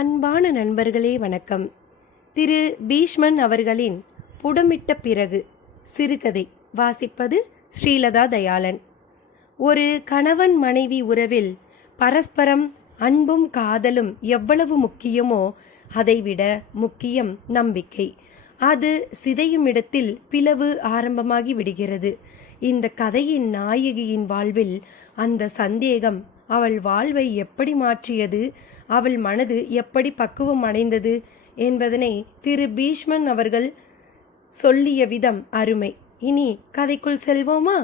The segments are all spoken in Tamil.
அன்பான நண்பர்களே வணக்கம். திரு பீஷ்மன் அவர்களின் புடமிட்ட பிறகு சிறுகதை வாசிப்பது ஸ்ரீலதா தயாளன். ஒரு கணவன் மனைவி உறவில் பரஸ்பரம் அன்பும் காதலும் எவ்வளவு முக்கியமோ அதைவிட முக்கியம் நம்பிக்கை. அது சிதையும் இடத்தில் பிளவு ஆரம்பமாகி விடுகிறது. இந்த கதையின் நாயகியின் வாழ்வில் அந்த சந்தேகம் அவள் வாழ்வை எப்படி மாற்றியது, அவள் மனது எப்படி பக்குவம் அடைந்தது என்பதனை திரு பீஷ்மன் அவர்கள் சொல்லிய விதம் அருமை. இனி கதைக்குள் செல்வோமா?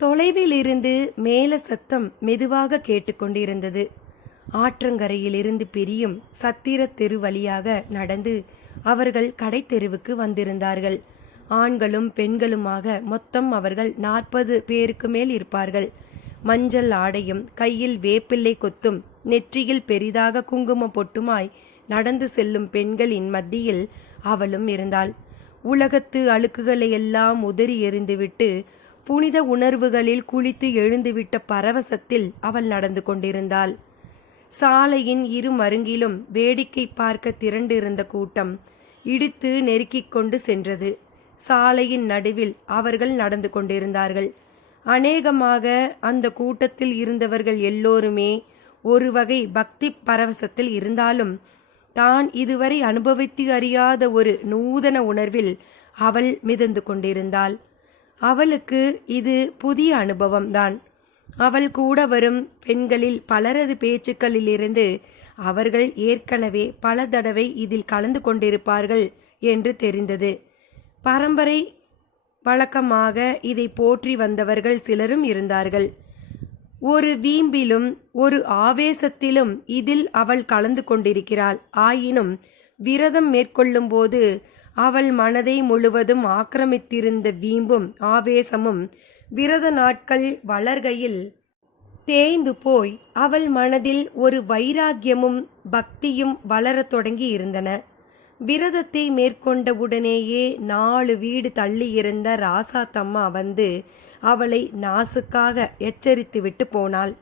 தொலைவில் இருந்து மேல சத்தம் மெதுவாக கேட்டுக்கொண்டிருந்தது. ஆற்றங்கரையிலிருந்து பிரியும் சத்திர தெரு வழியாக நடந்து அவர்கள் கடை தெருவுக்கு வந்திருந்தார்கள். ஆண்களும் பெண்களுமாக மொத்தம் அவர்கள் 40 பேருக்கு மேல் இருப்பார்கள். மஞ்சள் ஆடையும் கையில் வேப்பிள்ளை கொத்தும் நெற்றியில் பெரிதாக குங்கும பொட்டுமாய் நடந்து செல்லும் பெண்களின் மத்தியில் அவளும் இருந்தாள். உலகத்து அழுக்குகளை எல்லாம் உதறி எறிந்துவிட்டு புனித உணர்வுகளில் குளித்து எழுந்துவிட்ட பரவசத்தில் அவள் நடந்து கொண்டிருந்தாள். சாலையின் இரு மருங்கிலும் வேடிக்கை பார்க்க திரண்டிருந்த கூட்டம் இடித்து நெருக்கிக் கொண்டு சென்றது. சாலையின் நடுவில் அவர்கள் நடந்து கொண்டிருந்தார்கள். அநேகமாக அந்த கூட்டத்தில் இருந்தவர்கள் எல்லோருமே ஒரு வகை பக்தி பரவசத்தில் இருந்தாலும் தான் இதுவரை அனுபவித்து அறியாத ஒரு நூதன உணர்வில் அவள் மிதந்து கொண்டிருந்தாள். அவளுக்கு இது புதிய அனுபவம்தான். அவள் கூட வரும் பெண்களில் பலரது பேச்சுக்களிலிருந்து அவர்கள் ஏற்கனவே பல தடவை இதில் கலந்து கொண்டிருப்பார்கள் என்று தெரிந்தது. பரம்பரை வழக்கமாக இதை போற்றி வந்தவர்கள் சிலரும் இருந்தார்கள். ஒரு வீம்பிலும் ஒரு ஆவேசத்திலும் இதில் அவள் கலந்து கொண்டிருக்கிறாள். ஆயினும் விரதம் மேற்கொள்ளும் போது அவள் மனதை முழுவதும் ஆக்கிரமித்திருந்த வீம்பும் ஆவேசமும் விரத நாட்கள் வளர்கையில் தேய்ந்து போய் அவள் மனதில் ஒரு வைராக்கியமும் பக்தியும் வளரத் தொடங்கி இருந்தன. விரதத்தை மேற்கொண்டவுடனேயே 4 வீடு தள்ளி இருந்த ராசாத்தம்மா வந்து அவளை நாசுக்காக எச்சரித்து விட்டு போனாள்.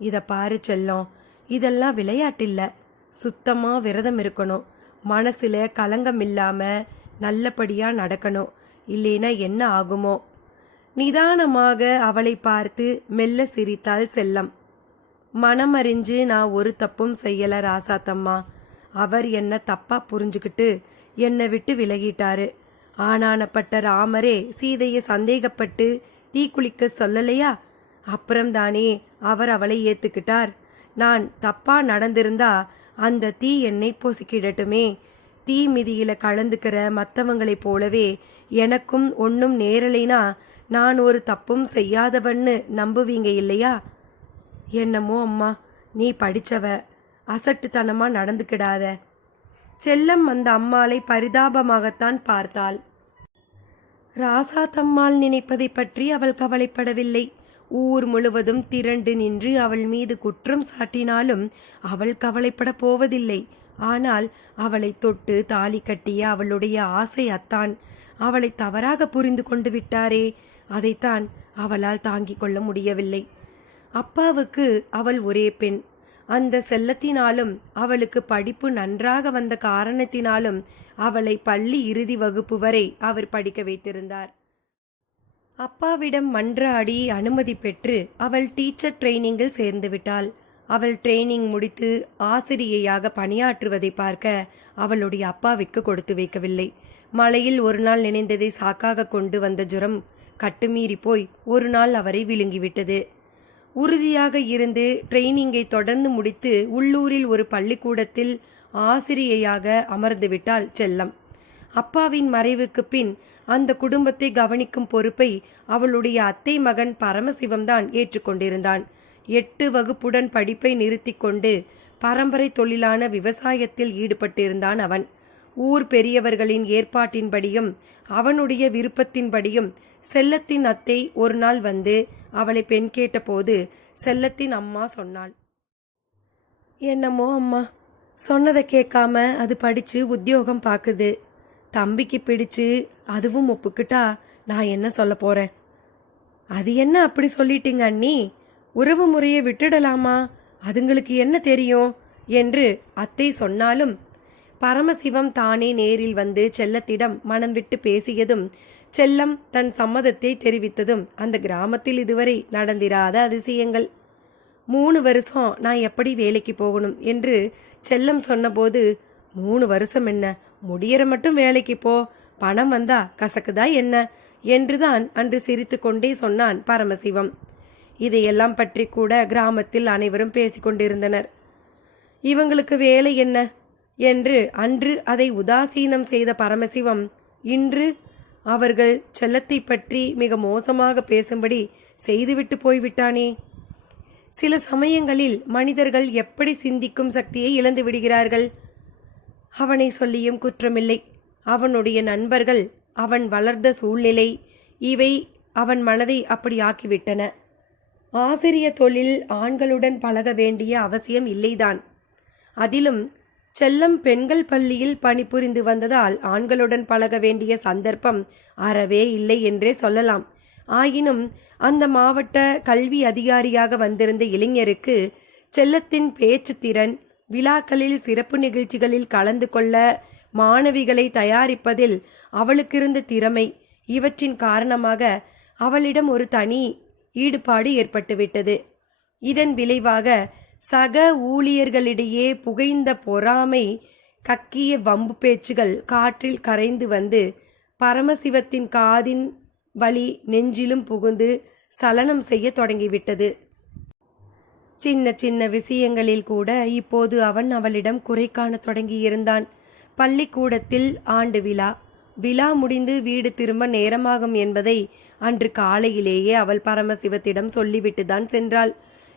இதை பாரு செல்லம், இதெல்லாம் விளையாட்டில்ல. சுத்தமா விரதம் இருக்கணும். மனசுல கலங்கம் இல்லாம நல்லபடியா நடக்கணும். இல்லைனா என்ன ஆகுமோ? நிதானமாக அவளை பார்த்து மெல்ல சிரித்தாள் செல்லம். மனமறிஞ்சு நான் ஒரு தப்பும் செய்யல ராசாத்தம்மா. அவர் என்ன தப்பா புரிஞ்சுக்கிட்டு என்னை விட்டு விலகிட்டாரு. ஆனானப்பட்ட ராமரே சீதையை சந்தேகப்பட்டு தீக்குளிக்க சொல்லலையா? அப்புறம்தானே அவர் அவளை ஏத்துக்கிட்டார். நான் தப்பா நடந்திருந்தா அந்த தீ என்னை பொசுக்கிடட்டுமே. தீ மிதியில கலந்துக்கிற மற்றவங்களைப் போலவே எனக்கும் ஒன்றும் நேரலைனா நான் ஒரு தப்பும் செய்யாதவன்னு நம்புவீங்க இல்லையா? என்னமோ அம்மா, நீ படிச்சவ, அசட்டுத்தனமா நடந்துக்கிடாத. செல்லம் அந்த அம்மாளை பரிதாபமாகத்தான் பார்த்தாள். ராசாத்தம்மாள் நினைப்பதை பற்றி அவள் கவலைப்படவில்லை. ஊர் முழுவதும் திரண்டு நின்று அவள் மீது குற்றம் சாட்டினாலும் அவள் கவலைப்பட போவதில்லை. ஆனால் அவளை தொட்டு தாலி கட்டிய அவளுடைய ஆசை அத்தான் அவளை தவறாக புரிந்து கொண்டு விட்டாரே, அதைத்தான் அவளால் தாங்கிக் கொள்ள முடியவில்லை. அப்பாவுக்கு அவள் ஒரே பெண். அந்த செல்லத்தினாலும் அவளுக்கு படிப்பு நன்றாக வந்த காரணத்தினாலும் அவளை பள்ளி இறுதி வகுப்பு வரை அவர் படிக்க வைத்திருந்தார். அப்பாவிடம் மன்றாடி அனுமதி பெற்று அவள் டீச்சர் ட்ரைனிங்கில் சேர்ந்து விட்டாள். அவள் ட்ரைனிங் முடித்து ஆசிரியையாக பணியாற்றுவதை பார்க்க அவளுடைய அப்பாவிற்கு கொடுத்து வைக்கவில்லை. மழையில் ஒரு நாள் நினைந்ததை சாக்காக கொண்டு வந்த ஜுரம் கட்டுமீறி போய் ஒரு நாள் அவரை விழுங்கிவிட்டது. உறுதியாக இருந்து ட்ரைனிங்கை தொடர்ந்து முடித்து உள்ளூரில் ஒரு பள்ளிக்கூடத்தில் ஆசிரியையாக அமர்ந்துவிட்டாள் செல்லம். அப்பாவின் மறைவுக்கு பின் அந்த குடும்பத்தை கவனிக்கும் பொறுப்பை அவளுடைய அத்தை மகன் பரமசிவம்தான் ஏற்றுக்கொண்டிருந்தான். 8 வகுப்புடன் படிப்பை நிறுத்தி கொண்டு பரம்பரை தொழிலான விவசாயத்தில் ஈடுபட்டிருந்தான் அவன். ஊர் பெரியவர்களின் ஏற்பாட்டின்படியும் அவனுடைய விருப்பத்தின்படியும் செல்லத்தின் அத்தை ஒரு நாள் வந்து அவளை பெண் கேட்டபோது செல்லத்தின் அம்மா சொன்னாள், என்னமோ அம்மா, சொன்னதை கேட்காம அது படிச்சு உத்தியோகம் பார்க்குது. தம்பிக்கு பிடிச்சு அதுவும் ஒப்புக்கிட்டா நான் என்ன சொல்ல போறேன்? அது என்ன அப்படி சொல்லிட்டீங்க அண்ணி? உறவு முறையை விட்டுடலாமா? அதுங்களுக்கு என்ன தெரியும் என்று அத்தை சொன்னாலும் பரமசிவம் தானே நேரில் வந்து செல்லத்திடம் மனம் விட்டு பேசியதும் செல்லம் தன் சம்மதத்தை தெரிவித்ததும் அந்த கிராமத்தில் இதுவரை நடந்திராத அதிசயங்கள். 3 வருஷம் நான் எப்படி வேலைக்கு போகணும் என்று செல்லம் சொன்னபோது, 3 வருஷம் என்ன, முடியற மட்டும் வேலைக்கு போ, பணம் வந்தா கசக்குதா என்ன என்றுதான் அன்று சிரித்து கொண்டே சொன்னான் பரமசிவம். இதையெல்லாம் பற்றி கூட கிராமத்தில் அனைவரும் பேசிக்கொண்டிருந்தனர். இவங்களுக்கு வேலை என்ன என்று அன்று அதை உதாசீனம் செய்த பரமசிவம் இன்று அவர்கள் செல்லத்தை பற்றி மிக மோசமாக பேசும்படி செய்துவிட்டு போய்விட்டானே. சில சமயங்களில் மனிதர்கள் எப்படி சிந்திக்கும் சக்தியை இழந்து விடுகிறார்கள். அவனை சொல்லியும் குற்றமில்லை. அவனுடைய நண்பர்கள், அவன் வளர்ந்த சூழ்நிலை, இவை அவன் மனதை அப்படி ஆக்கிவிட்டன. ஆசிரிய தொழில் ஆண்களுடன் பழக வேண்டிய அவசியம் இல்லைதான். அதிலும் செல்லம் பெண்கள் பள்ளியில் பணிபுரிந்து வந்ததால் ஆண்களுடன் பழக வேண்டிய சந்தர்ப்பம் அறவே இல்லை என்றே சொல்லலாம். ஆயினும் அந்த மாவட்ட கல்வி அதிகாரியாக வந்திருந்த இளைஞருக்கு செல்லத்தின் பேச்சு திறன், விழாக்களில் சிறப்பு நிகழ்ச்சிகளில் கலந்து கொள்ள மாணவிகளை தயாரிப்பதில் அவளுக்கிருந்த திறமை, இவற்றின் காரணமாக அவளிடம் ஒரு தனி ஈடுபாடு ஏற்பட்டுவிட்டது. இதன் விளைவாக சக ஊழியர்களிடையே புகைந்த பொறாமை, கக்கிய வம்பு பேச்சுகள் காற்றில் கரைந்து வந்து பரமசிவத்தின் காதின் வழி நெஞ்சிலும் புகுந்து சலனம் செய்ய தொடங்கிவிட்டது. சின்ன சின்ன விஷயங்களில் கூட இப்போது அவன் அவளிடம் குறை காண தொடங்கியிருந்தான். பள்ளிக்கூடத்தில் ஆண்டு விழா, விழா முடிந்து வீடு திரும்ப நேரமாகும் என்பதை அன்று காலையிலேயே அவள் பரமசிவத்திடம் சொல்லிவிட்டு தான் சென்றாள்.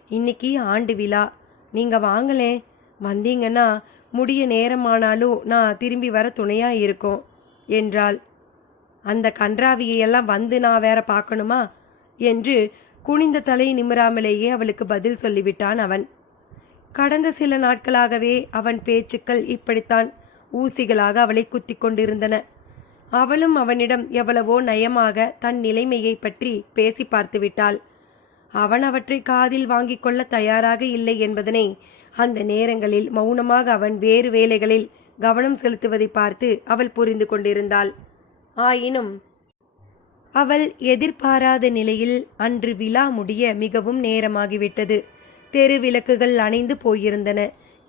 இன்னைக்கு ஆண்டு விழா, நீங்க வாங்களே, வந்தீங்கன்னா முடிய நேரமானாலும் நான் திரும்பி வர துணையா இருக்கும் என்றாள். அந்த கன்றாவியெல்லாம் வந்து நான் வேற பார்க்கணுமா என்று குனிந்த தலை நிமிராமலேயே அவளுக்கு பதில் சொல்லிவிட்டான் அவன். கடந்த சில நாட்களாகவே அவன் பேச்சுக்கள் இப்படித்தான் ஊசிகளாக அவளை குத்தி கொண்டிருந்தன. அவளும் அவனிடம் எவ்வளவோ நயமாக தன் நிலைமையை பற்றி பேசி பார்த்து விட்டாள். அவன் அவற்றை காதில் வாங்கிக் கொள்ள தயாராக இல்லை என்பதனை அந்த நேரங்களில் மௌனமாக அவன் வேறு வேலைகளில் கவனம் செலுத்துவதை பார்த்து அவள் புரிந்து கொண்டிருந்தாள். ஆயினும் அவள் எதிர்பாராத நிலையில் அன்று விழா முடிய மிகவும் நேரமாகிவிட்டது. தெரு விளக்குகள் அணைந்து போயிருந்தன.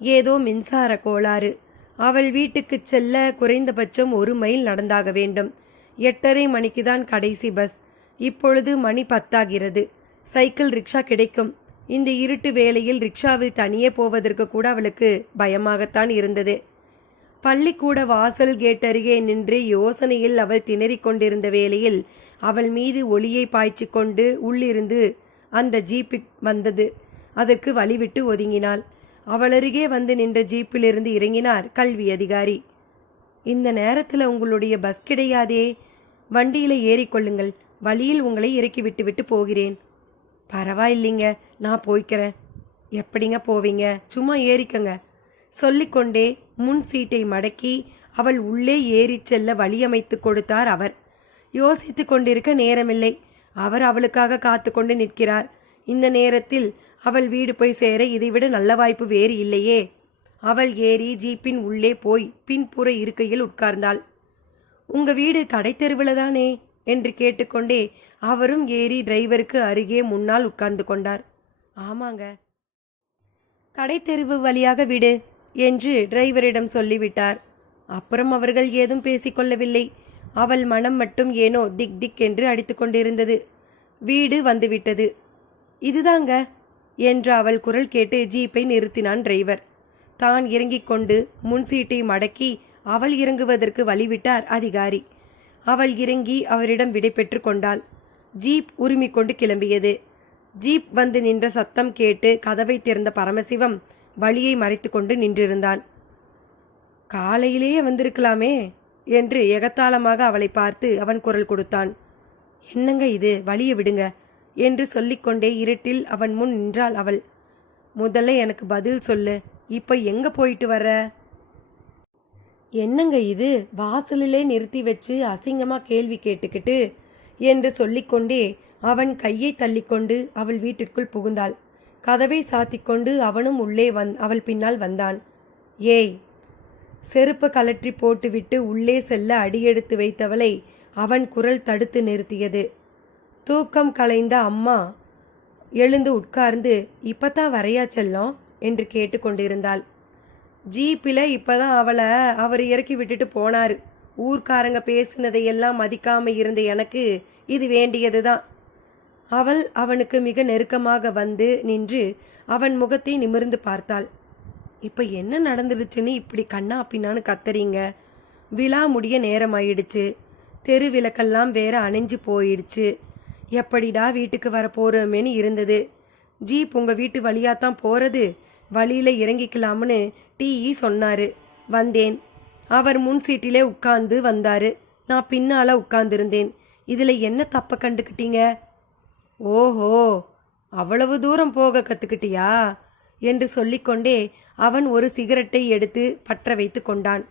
ஏதோ மின்சார கோளாறு. அவள் வீட்டுக்கு செல்ல குறைந்தபட்சம் 1 மைல் நடந்தாக வேண்டும். 8:30 மணிக்குதான் கடைசி பஸ். இப்பொழுது மணி 10 ஆகிறது. சைக்கிள் ரிக்ஷா கிடைக்கும். இந்த இருட்டு வேளையில் ரிக்ஷாவில் தனியே போவதற்கு கூட அவளுக்கு பயமாகத்தான் இருந்தது. பள்ளிக்கூட வாசல் கேட் அருகே நின்று யோசனையில் அவள் திணறிக் கொண்டிருந்த வேளையில் அவள் மீது ஒளியை பாய்ச்சி கொண்டு உள்ளிருந்து அந்த ஜீப் வந்தது. அதற்கு வழிவிட்டு ஒதுங்கினாள். அவளருகே வந்து நின்ற ஜீப்பிலிருந்து இறங்கினார் கல்வி அதிகாரி. இந்த நேரத்தில் உங்களுடைய பஸ் கிடையாதே, வண்டியில் ஏறிக்கொள்ளுங்கள், வழியில் உங்களை இறக்கி விட்டு போகிறேன். பரவாயில்லைங்க, நான் போய்க்கிறேன். எப்படிங்க போவீங்க, சும்மா ஏறிக்கங்க சொல்லிக்கொண்டே முன் சீட்டை மடக்கி அவள் உள்ளே ஏறி செல்ல வழியமைத்து கொடுத்தார் அவர். யோசித்து கொண்டிருக்க நேரமில்லை. அவர் அவளுக்காக காத்து கொண்டு நிற்கிறார். இந்த நேரத்தில் அவள் வீடு போய் சேர இதைவிட நல்ல வாய்ப்பு வேறு இல்லையே. அவள் ஏறி ஜீப்பின் உள்ளே போய் பின்புற இருக்கையில் உட்கார்ந்தாள். உங்க வீடு கடைத்தெருவில் தானே என்று கேட்டுக்கொண்டே அவரும் ஏறி டிரைவருக்கு அருகே முன்னால் உட்கார்ந்து கொண்டார். ஆமாங்க, கடைத்தெருவு வழியாக விடு என்று டிரைவரிடம் சொல்லிவிட்டார். அப்புறம் அவர்கள் ஏதும் பேசிக்கொள்ளவில்லை. அவள் மனம் மட்டும் ஏனோ திக் திக் என்று அடித்து கொண்டிருந்தது. வீடு வந்துவிட்டது. இதுதாங்க என்று அவள் குரல் கேட்டு ஜீப்பை நிறுத்தினான் டிரைவர். தான் இறங்கிக் கொண்டு முன் சீட்டை மடக்கி அவள் இறங்குவதற்கு வழிவிட்டார் அதிகாரி. அவள் இறங்கி அவரிடம் விடை பெற்று கொண்டாள். ஜீப் உரிமிக்கொண்டு கிளம்பியது. ஜீப் வந்து நின்ற சத்தம் கேட்டு கதவை திறந்த பரமசிவம் வழியை மறைத்து கொண்டு நின்றிருந்தான். காலையிலேயே வந்திருக்கலாமே என்று எகத்தாளமாக அவளை பார்த்து அவன் குரல் கொடுத்தான். என்னங்க இது, வழியை விடுங்க என்று சொல்லிக்கொண்டே இருட்டில் அவன் முன் நின்றாள் அவள். முதல்ல எனக்கு பதில் சொல்லு, இப்ப எங்க போயிட்டு வர்ற? என்னங்க இது, வாசலிலே நிறுத்தி வச்சு அசிங்கமா கேள்வி கேட்டுக்கிட்டு என்று சொல்லிக்கொண்டே அவன் கையை தள்ளிக்கொண்டு அவள் வீட்டிற்குள் புகுந்தாள். கதவை சாத்திக்கொண்டு அவனும் உள்ளே அவள் பின்னால் வந்தான். ஏய்! செருப்பை கலற்றி போட்டுவிட்டு உள்ளே செல்ல அடியெடுத்து வைத்தவளை அவன் குரல் தடுத்து நிறுத்தியது. தூக்கம் கலைந்த அம்மா எழுந்து உட்கார்ந்து, இப்பதான் வரையா செல்லம் என்று கேட்டுக்கொண்டிருந்தாள். ஜீப்பில் இப்பதான் அவளை அவர் இறக்கி விட்டுட்டு போனாரு. ஊர்க்காரங்க பேசினதையெல்லாம் மதிக்காம இருந்த எனக்கு இது வேண்டியதுதான். அவள் அவனுக்கு மிக நெருக்கமாக வந்து நின்று அவன் முகத்தை நிமிர்ந்து பார்த்தாள். இப்போ என்ன நடந்துருச்சுன்னு இப்படி கண்ணா பின்னான்னு கத்துறீங்க? விழா முடிய நேரம் ஆயிடுச்சு. தெரு விளக்கெல்லாம் வேற அணைஞ்சு போயிடுச்சு. எப்படிடா வீட்டுக்கு வர போறோமேன்னு இருந்தது. ஜீப் உங்கள் வீட்டு வழியாத்தான் போகிறது, வழியில் இறங்கிக்கலாம்னு டீ சொன்னாரு. வந்தேன். அவர் முன் சீட்டிலே உட்கார்ந்து வந்தாரு. நான் பின்னால் உட்கார்ந்துருந்தேன். இதில் என்ன தப்பை கண்டுக்கிட்டீங்க? ஓஹோ, அவ்வளவு தூரம் போக கற்றுக்கிட்டியா என்று சொல்லிக்கொண்டே அவன் ஒரு சிகரெட்டை எடுத்து பற்ற வைத்து கொண்டான்.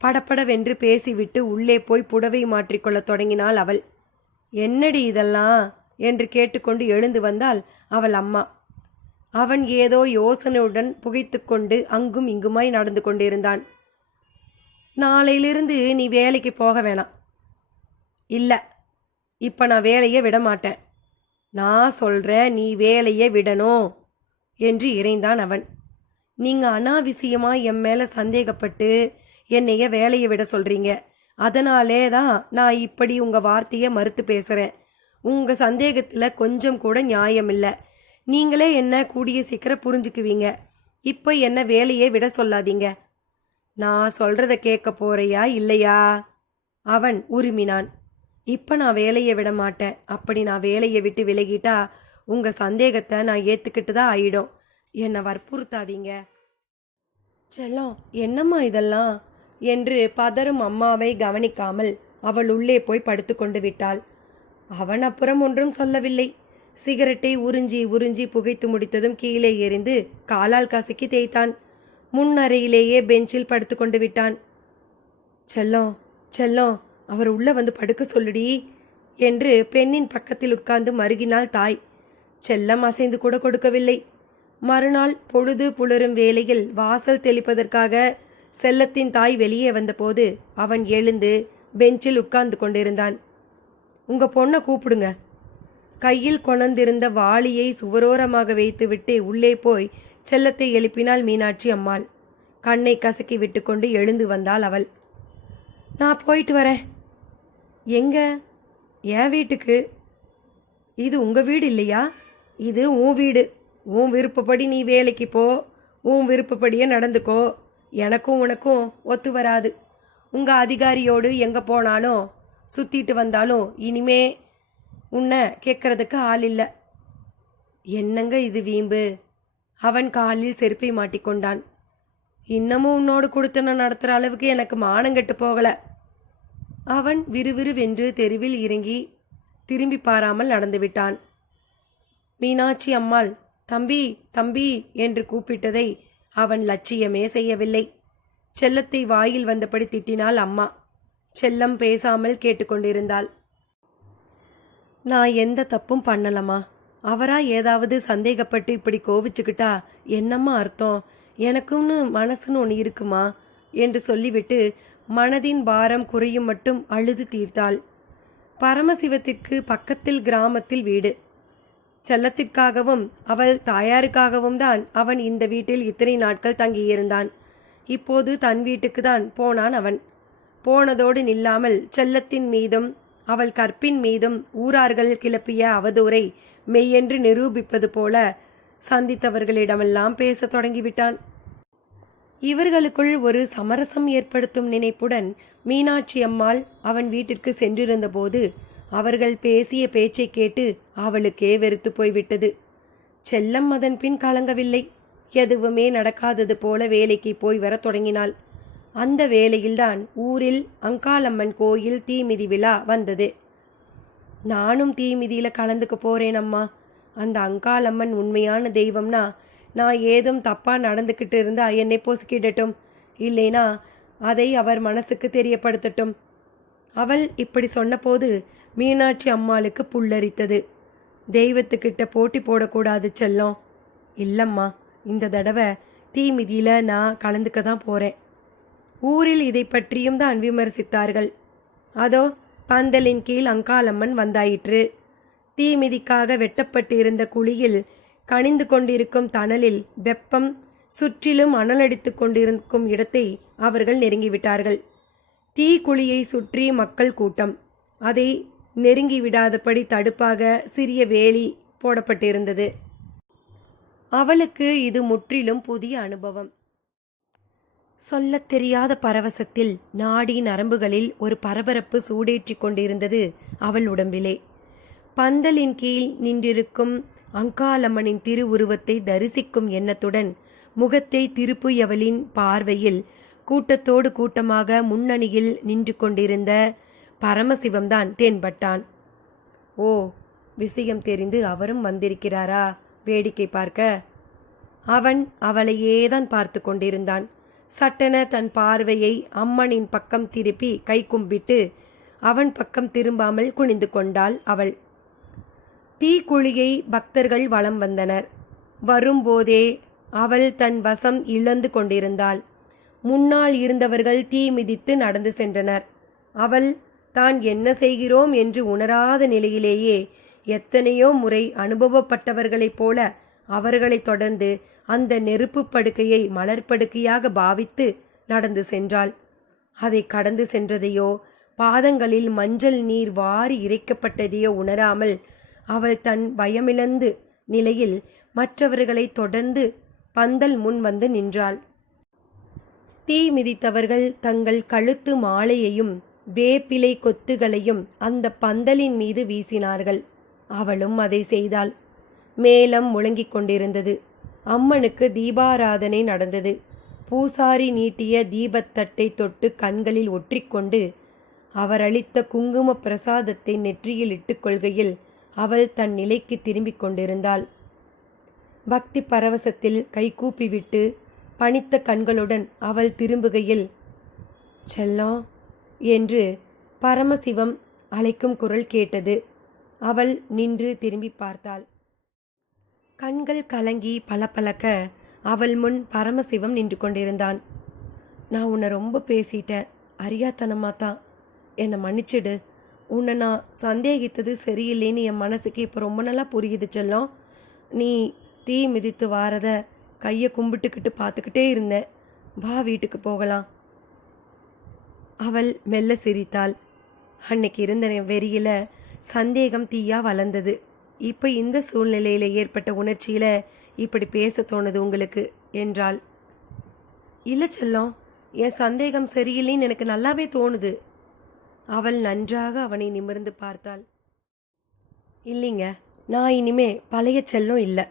படப்படவென்று பேசிவிட்டு உள்ளே போய் புடவை மாற்றிக்கொள்ளத் தொடங்கினாள் அவள். என்னடி இதெல்லாம் என்று கேட்டுக்கொண்டு எழுந்து வந்தாள் அவள் அம்மா. அவன் ஏதோ யோசனையுடன் புகைத்து கொண்டு அங்கும் இங்குமாய் நடந்து கொண்டிருந்தான். நாளையிலிருந்து நீ வேலைக்கு போக வேணாம். இல்லை, இப்போ நான் வேலையை விட மாட்டேன். நான் சொல்கிறேன், நீ வேலையை விடணும் என்று இறைந்தான் அவன். நீங்கள் அனாவசியமாக என் மேலே சந்தேகப்பட்டு என்னைய வேலையை விட சொல்கிறீங்க. அதனாலே தான் நான் இப்படி உங்கள் வார்த்தையை மறுத்து பேசுகிறேன். உங்கள் சந்தேகத்தில் கொஞ்சம் கூட நியாயம் இல்லை. நீங்களே என்ன கூடிய சீக்கிரம் புரிஞ்சுக்குவீங்க. இப்போ என்ன வேலையை விட சொல்லாதீங்க. நான் சொல்கிறத கேட்க போறியா இல்லையா? அவன் உருமினான். இப்போ நான் வேலையை விட மாட்டேன். அப்படி நான் வேலையை விட்டு விலகிட்டா உங்கள் சந்தேகத்தை நான் ஏற்றுக்கிட்டு தான் ஆயிடும். என்னை வற்புறுத்தாதீங்க. செல்லம், என்னம்மா இதெல்லாம் என்று பதறும் அம்மாவை கவனிக்காமல் அவள் உள்ளே போய் படுத்து கொண்டு விட்டாள். அவன் அப்புறம் ஒன்றும் சொல்லவில்லை. சிகரெட்டை உறிஞ்சி உறிஞ்சி புகைத்து முடித்ததும் கீழே எறிந்து காலால் கசக்கி தேய்த்தான். முன்னறையிலேயே பெஞ்சில் படுத்து கொண்டு விட்டான். செல்லம், செல்லம், அவர் உள்ள வந்து படுக்க சொல்லுடி என்று பெண்ணின் பக்கத்தில் உட்கார்ந்து மருகினாள் தாய். செல்லம் அசைந்து கூட கொடுக்கவில்லை. மறுநாள் பொழுது புலரும் வேளையில் வாசல் தெளிப்பதற்காக செல்லத்தின் தாய் வெளியே வந்தபோது அவன் எழுந்து பெஞ்சில் உட்கார்ந்து கொண்டிருந்தான். உங்க பொண்ணை கூப்பிடுங்க. கையில் கொணர்ந்திருந்த வாளியை சுவரோரமாக வைத்துவிட்டு உள்ளே போய் செல்லத்தை எழுப்பினாள் மீனாட்சி அம்மாள். கண்ணை கசக்கி விட்டு கொண்டு எழுந்து வந்தாள் அவள். நான் போயிட்டு வரேன். எங்க? என் வீட்டுக்கு. இது உங்க வீடு இல்லையா? இது உன் வீடு. உன் விருப்பப்படி நீ வேலைக்கு போ, உன் விருப்பப்படியே நடந்துக்கோ. எனக்கும் உனக்கும் ஒத்து வராது. உங்கள் அதிகாரியோடு எங்கே போனாலும் சுற்றிட்டு வந்தாலும் இனிமே உன்னை கேட்கறதுக்கு ஆள் இல்லை. என்னங்க இது வீம்பு? அவன் காலில் செருப்பை மாட்டிக்கொண்டான். இன்னமும் உன்னோடு கொடுத்தன நடத்துகிற அளவுக்கு எனக்கு மானங்கெட்டு போகலை. அவன் விறுவிறுவென்று தெருவில் இறங்கி திரும்பி பாராமல் நடந்துவிட்டான். மீனாட்சி அம்மாள் தம்பி தம்பி என்று கூப்பிட்டதை அவன் லட்சியமே செய்யவில்லை. செல்லத்தை வாயில் வந்தபடி திட்டினாள் அம்மா. செல்லம் பேசாமல் கேட்டுக்கொண்டிருந்தாள். நான் எந்த தப்பும் பண்ணலம்மா. அவரா ஏதாவது சந்தேகப்பட்டு இப்படி கோவிச்சுக்கிட்டா என்னம்மா அர்த்தம்? எனக்கும்னு மனசுன்னு ஒன்று இருக்குமா என்று சொல்லிவிட்டு மனதின் பாரம் குறையும் மட்டும் அழுது தீர்த்தாள். பரமசிவத்திற்கு பக்கத்தில் கிராமத்தில் வீடு. செல்லத்திற்காகவும் அவள் தாயாருக்காகவும் தான் அவன் இந்த வீட்டில் இத்தனை நாட்கள் தங்கியிருந்தான். இப்போது தன் வீட்டுக்கு தான் போனான் அவன். போனதோடு நில்லாமல் செல்லத்தின் மீதும் அவள் கற்பின் மீதும் ஊரார்கள் கிளப்பிய அவதூறை மெய்யென்று நிரூபிப்பது போல சந்தித்தவர்களிடமெல்லாம் பேசத் தொடங்கிவிட்டான். இவர்களுக்குள் ஒரு சமரசம் ஏற்படுத்தும் நினைப்புடன் மீனாட்சி அம்மாள் அவன் வீட்டிற்கு சென்றிருந்த போது அவர்கள் பேசிய பேச்சை கேட்டு அவளுக்கே வெறுத்து போய்விட்டது. செல்லம் அதன் பின் கலங்கவில்லை. எதுவுமே நடக்காதது போல வேலைக்கு போய் வர தொடங்கினாள். அந்த வேளையில்தான் ஊரில் அங்காளம்மன் கோயில் தீமிதி விழா வந்தது. நானும் தீமிதியில் கலந்துக்க போறேன் அம்மா. அந்த அங்காளம்மன் உண்மையான தெய்வம்னா நான் ஏதும் தப்பாக நடந்துக்கிட்டு இருந்தா என்னை பொசுக்கிடட்டும், இல்லைனா அதை அவர் மனசுக்கு தெரியப்படுத்தட்டும். அவள் இப்படி சொன்னபோது மீனாட்சி அம்மாளுக்கு புல்லரித்தது. தெய்வத்துக்கிட்ட போட்டி போடக்கூடாது செல்லம். இல்லம்மா, இந்த தடவை தீ மிதியில நான் கலந்துக்க தான் போறேன். ஊரில் இதை பற்றியும் தான் விமர்சித்தார்கள். அதோ பந்தலின் கீழ் அங்காளம்மன் வந்தாயிற்று. தீ மிதிக்காக வெட்டப்பட்டு இருந்த குழியில் கனிந்து கொண்டிருக்கும் தணலில் வெப்பம் சுற்றிலும் அனலடித்து கொண்டிருக்கும் இடத்தை அவர்கள் நெருங்கிவிட்டார்கள். தீக்குழியை சுற்றி மக்கள் கூட்டம். அதை நெருங்கிவிடாதபடி தடுப்பாக சிறிய வேலி போடப்பட்டிருந்தது. அவளுக்கு இது முற்றிலும் புதிய அனுபவம். சொல்லத் தெரியாத பரவசத்தில் நாடி நரம்புகளில் ஒரு பரபரப்பு சூடேற்றி கொண்டிருந்தது அவள் உடம்பிலே. பந்தலின் கீழ் நின்றிருக்கும் அங்காளம்மனின் திருவுருவத்தை தரிசிக்கும் எண்ணத்துடன் முகத்தை திருப்புயவளின் பார்வையில் கூட்டத்தோடு கூட்டமாக முன்னணியில் நின்று கொண்டிருந்த பரமசிவம்தான் தென்பட்டான். ஓ, விஷயம் தெரிந்து அவரும் வந்திருக்கிறாரா வேடிக்கை பார்க்க? அவன் அவளையேதான் பார்த்து கொண்டிருந்தான். சட்டென தன் பார்வையை அம்மனின் பக்கம் திருப்பி கை கும்பிட்டு அவன் பக்கம் திரும்பாமல் குனிந்து கொண்டாள் அவள். தீக்குழியை பக்தர்கள் வலம் வந்தனர். வரும்போதே அவள் தன் வசம் இழந்து கொண்டிருந்தாள். முன்னால் இருந்தவர்கள் தீ மிதித்து நடந்து சென்றனர். அவள் தான் என்ன செய்கிறோம் என்று உணராத நிலையிலேயே எத்தனையோ முறை அனுபவப்பட்டவர்களைப் போல அவர்களை தொடர்ந்து அந்த நெருப்பு படுக்கையை மலர்படுக்கையாக பாவித்து நடந்து சென்றாள். அதை கடந்து சென்றதையோ பாதங்களில் மஞ்சள் நீர் வாரி இறைக்கப்பட்டதையோ உணராமல் அவள் தன் பயமிழந்து நிலையில் மற்றவர்களை தொடர்ந்து பந்தல் முன் வந்து நின்றாள். தீ மிதித்தவர்கள் தங்கள் கழுத்து மாலையையும் வேப்பிலை கொத்துகளையும் அந்த பந்தலின் மீது வீசினார்கள். அவளும் அதை செய்தாள். மேளம் முழங்கிக் கொண்டிருந்தது. அம்மனுக்கு தீபாராதனை நடந்தது. பூசாரி நீட்டிய தீபத்தட்டை தொட்டு கண்களில் ஒற்றிக்கொண்டு அவர் அளித்த குங்கும பிரசாதத்தை நெற்றியில் இட்டுக்கொள்கையில் அவள் தன் நிலைக்கு திரும்பிக் கொண்டிருந்தாள். பக்தி பரவசத்தில் கைகூப்பிவிட்டு பனித்த கண்களுடன் அவள் திரும்புகையில், செல்லம் என்று பரமசிவம் அழைக்கும் குரல் கேட்டது. அவள் நின்று திரும்பி பார்த்தாள். கண்கள் கலங்கி பளபளக்க அவள் முன் பரமசிவம் நின்று கொண்டிருந்தான். நான் உன்னை ரொம்ப பேசிட்டேன், அறியாத்தனமா தான், என்னை மன்னிச்சிடு. உன்னை நான் சந்தேகித்தது சரியில்லைன்னு என் மனசுக்கு இப்போ ரொம்ப நல்லா புரியுது செல்லம். நீ தீ மிதித்து வாரத கையை கும்பிட்டுக்கிட்டு பார்த்துக்கிட்டே இருந்தேன். வா, வீட்டுக்கு போகலாம். அவள் மெல்ல சிரித்தாள். அன்னைக்கு இருந்த வெறியில சந்தேகம் தீயா வளர்ந்தது. இப்போ இந்த சூழ்நிலையில் ஏற்பட்ட உணர்ச்சியில் இப்படி பேச தோணுது உங்களுக்கு என்றாள். இல்லை செல்லம், என் சந்தேகம் சரியில்லைன்னு எனக்கு நல்லாவே தோணுது. அவள் நன்றாக அவனை நிமிர்ந்து பார்த்தாள். இல்லைங்க, நான் இனிமே பழைய செல்லம் இல்லை.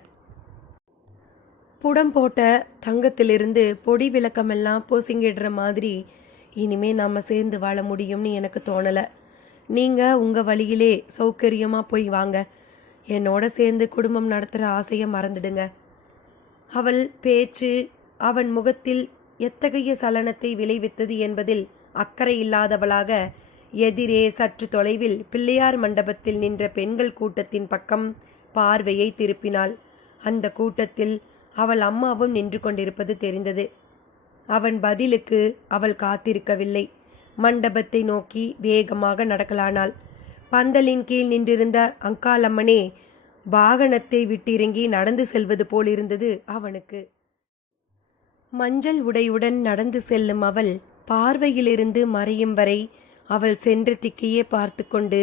புடம் போட்ட தங்கத்திலிருந்து பொடி விளக்கமெல்லாம் பூசிங்கிடுற மாதிரி இனிமே நாம் சேர்ந்து வாழ முடியும்னு எனக்கு தோணலை. நீங்கள் உங்கள் வழியிலே சௌகரியமாக போய் வாங்க. என்னோட சேர்ந்து குடும்பம் நடத்துகிற ஆசையை மறந்துடுங்க. அவள் பேச்சு அவன் முகத்தில் எத்தகைய சலனத்தை விளைவித்தது என்பதில் அக்கறை இல்லாதவளாக எதிரே சற்று தொலைவில் பிள்ளையார் மண்டபத்தில் நின்ற பெண்கள் கூட்டத்தின் பக்கம் பார்வையை திருப்பினாள். அந்த கூட்டத்தில் அவள் அம்மாவும் நின்று கொண்டிருப்பது தெரிந்தது. அவன் பதிலுக்கு அவள் காத்திருக்கவில்லை. மண்டபத்தை நோக்கி வேகமாக நடக்கலானாள். பந்தலின் கீழ் நின்றிருந்த அங்காளம்மனே வாகனத்தை விட்டிறங்கி நடந்து செல்வது போலிருந்தது அவனுக்கு. மஞ்சள் உடையுடன் நடந்து செல்லும் அவள் பார்வையிலிருந்து மறையும் வரை அவள் சென்ற திக்கையே பார்த்து கொண்டு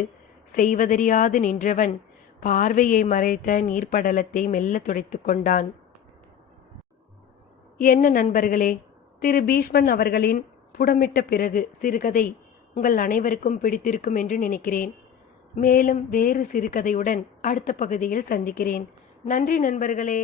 செய்வதறியாது நின்றவன் பார்வையை மறைத்த நீர்ப்படலத்தை மெல்ல துடைத்து கொண்டான். என்ன நண்பர்களே, திரு பீஷ்மன் அவர்களின் புடமிட்ட பிறகு சிறுகதை உங்கள் அனைவருக்கும் பிடித்திருக்கும் என்று நினைக்கிறேன். மேலும் வேறு சிறுகதையுடன் அடுத்த பகுதியில் சந்திக்கிறேன். நன்றி நண்பர்களே.